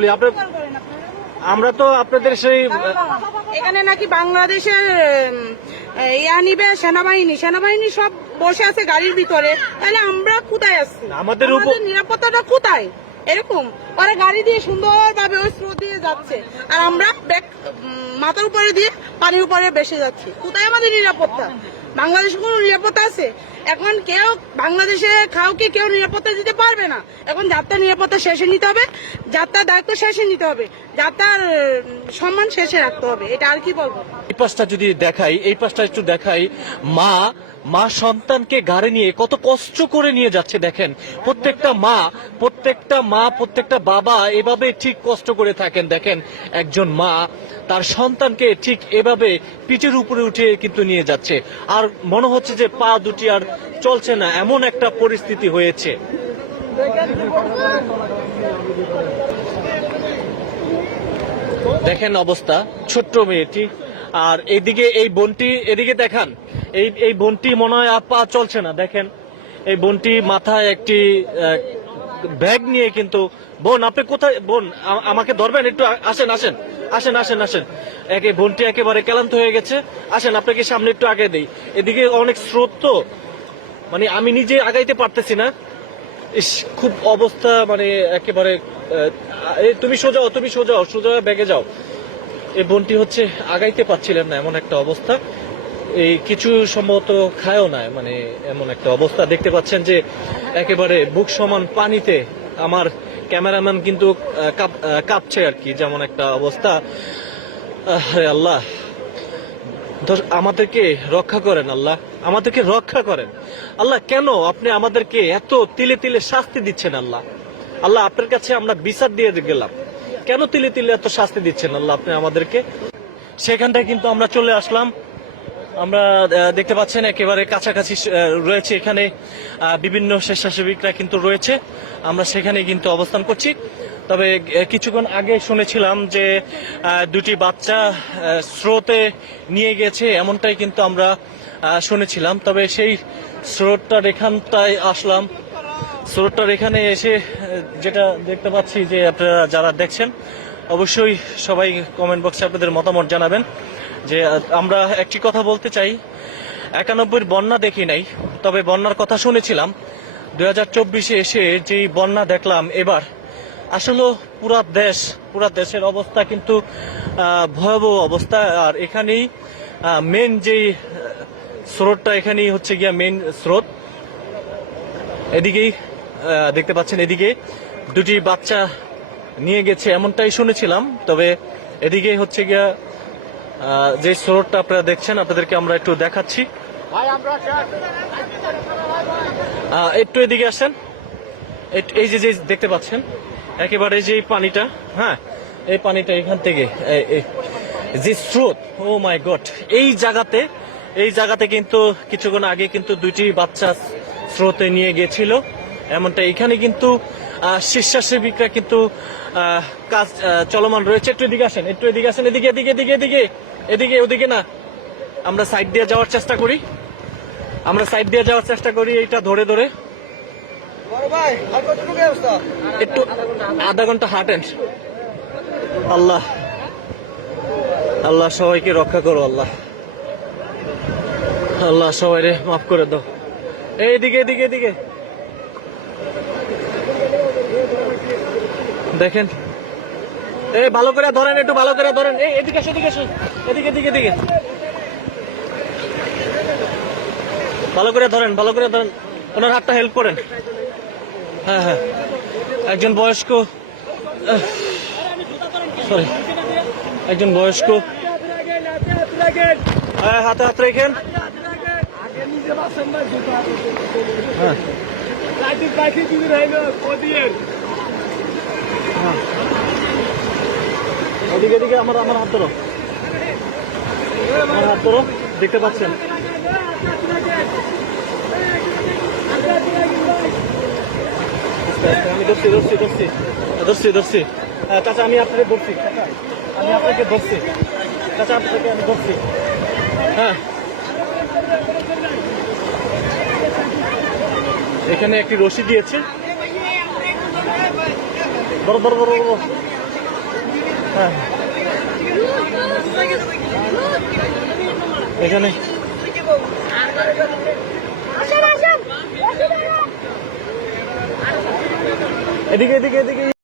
বলি, আপনার আমরা তো আপনাদের সেই এখানে নাকি বাংলাদেশের নিবে সেনাবাহিনী সব বসে আছে গাড়ির ভিতরে, তাহলে আমরা কোথায় আছি? আমাদের নিরাপত্তাটা কোথায়? এরকম ওরা গাড়ি দিয়ে সুন্দরভাবে ওই স্রোত দিয়ে যাচ্ছে, আর আমরা মাথার উপরে দিয়ে পানির উপরে ভেসে যাচ্ছি। কোথায় আমাদের নিরাপত্তা? বাংলাদেশে কোনো নিরাপত্তা আছে? এখন কেউ বাংলাদেশে কাউকে কেউ নিরাপত্তা দিতে পারবে না। এখন যাত্রার নিরাপত্তা শেষে নিতে হবে, যাত্রার দায়িত্ব শেষে নিতে হবে, যাত্রার সম্মান শেষে রাখতে হবে। এটা আর কি বলবো। এই পাশটা যদি দেখাই, এই পাশটা একটু দেখাই, মা সন্তানকে ঘাড়ে নিয়ে কত কষ্ট করে নিয়ে যাচ্ছে দেখেন। প্রত্যেকটা বাবা এভাবে ঠিক কষ্ট করে থাকেন। দেখেন একজন মা তার সন্তানকে ঠিক এভাবে পিঠের উপরে উঠে কিন্তু নিয়ে যাচ্ছে, আর মনে হচ্ছে যে পা দুটি আর চলছে না, এমন একটা পরিস্থিতি হয়েছে। দেখেন অবস্থা, ছোট্ট মেয়েটি, আর এইদিকে এই বোনটি, এদিকে দেখান, এই বোনটি মনে হয় পা চলছে না। দেখেন এই বোনটি মাথায় একটি ব্যাগ নিয়ে কিন্তু। বোন আপনি কোথায়? বোন আমাকে ধরবেন একটু, আসেন। বোনটি একেবারে ক্লান্ত হয়ে গেছে, আসেন আপনাকে সামনে একটু আগে দেই। এদিকে অনেক স্রোত, তো মানে আমি নিজে আগাইতে পারতেছি না। খুব অবস্থা, মানে একেবারে। তুমি সোজা ব্যাগে যাও। এই বোনটি হচ্ছে আগাইতে পারছিলেন না, এমন একটা অবস্থা। এই কিছু সম্ভবত খায়ও না, মানে এমন একটা অবস্থা। দেখতে পাচ্ছেন যে একেবারে বুক সমান পানিতে আমার ক্যামেরাম্যান কিন্তু কাঁপছে আর কি, যেমন একটা অবস্থা। আরে আল্লাহ, আমাদেরকে রক্ষা করেন আল্লাহ, আমাদেরকে রক্ষা করেন আল্লাহ। কেন আপনি আমাদেরকে এত তিলে তিলে শাস্তি দিচ্ছেন আল্লাহ? আল্লাহ আপনার কাছে আমরা বিচার দিয়ে গেলাম, কেন তিলে তিলে এত শাস্তি দিচ্ছেন আল্লাহ আপনি আমাদেরকে? সেখানটায় কিন্তু আমরা চলে আসলাম। আমরা দেখতে পাচ্ছেন একেবারে কাছাকাছি রয়েছে, এখানে বিভিন্ন স্বেচ্ছাসেবিকরা কিন্তু রয়েছে, আমরা সেখানে কিন্তু অবস্থান করছি। তবে কিছুক্ষণ আগে শুনেছিলাম যে দুটি বাচ্চা স্রোতে নিয়ে গেছে, এমনটাই কিন্তু আমরা শুনেছিলাম। তবে সেই স্রোতটার এখানটায় আসলাম, স্রোতটার এখানে এসে যেটা দেখতে পাচ্ছি যে আপনারা যারা দেখছেন অবশ্যই সবাই কমেন্ট বক্সে আপনাদের মতামত জানাবেন। যে আমরা একটি কথা বলতে চাই, 91 বন্যা দেখি নাই, তবে বন্যার কথা শুনেছিলাম। 2024-এ এসে যেই বন্যা দেখলাম এবার, আসলে পুরা দেশের অবস্থা কিন্তু ভয়াবহ অবস্থা। আর এখানেই মেন যেই স্রোতটা, এখানেই হচ্ছে গিয়া মেন স্রোত। এদিকেই দেখতে পাচ্ছেন, এদিকে দুটি বাচ্চা নিয়ে গেছে এমনটাই শুনেছিলাম। তবে এদিকে হচ্ছে গিয়া যে স্রোতটা আপনারা দেখছেন, আপনাদেরকে আমরা একটু দেখাচ্ছি। একটু এদিকে আসেন। এই যে দেখতে পাচ্ছেন একেবারে যে পানিটা, হ্যাঁ এই পানিটা এখান থেকে যে স্রোত, ও মাই গড। এই জায়গাতে কিন্তু কিছুক্ষণ আগে কিন্তু দুইটি বাচ্চা স্রোতে নিয়ে গেছিল, এমনটা। এখানে কিন্তু স্বেচ্ছাসেবিকরা কিন্তু কাজ চলমান রয়েছে। একটু এদিকে আসেন, এদিকে ওদিকে না, আমরা সাইড দিয়ে যাওয়ার চেষ্টা করি, এইটা ধরে একটু আধা ঘন্টা হাঁটেন। আল্লাহ সবাইকে রক্ষা করো আল্লাহ, সবাই রে মাফ করে দাও। এদিকে দেখেন, ভালো করে ধরেন, একটু ভালো করে ধরেন। এদিকে ভালো করে ধরেন, ওনার হাতটা হেল্প করেন। হ্যাঁ, একজন বয়স্ক হাতে হাত রেখেন। এদিকে আমার হাত ধরো, দেখতে পাচ্ছেন। আমি ধরছি। চাচা আমি আপনাকে ধরছি, হ্যাঁ। এখানে একটি রশি দিয়েছে, বড় হ্যাঁ এখানে এদিকে এদিকে এদিকে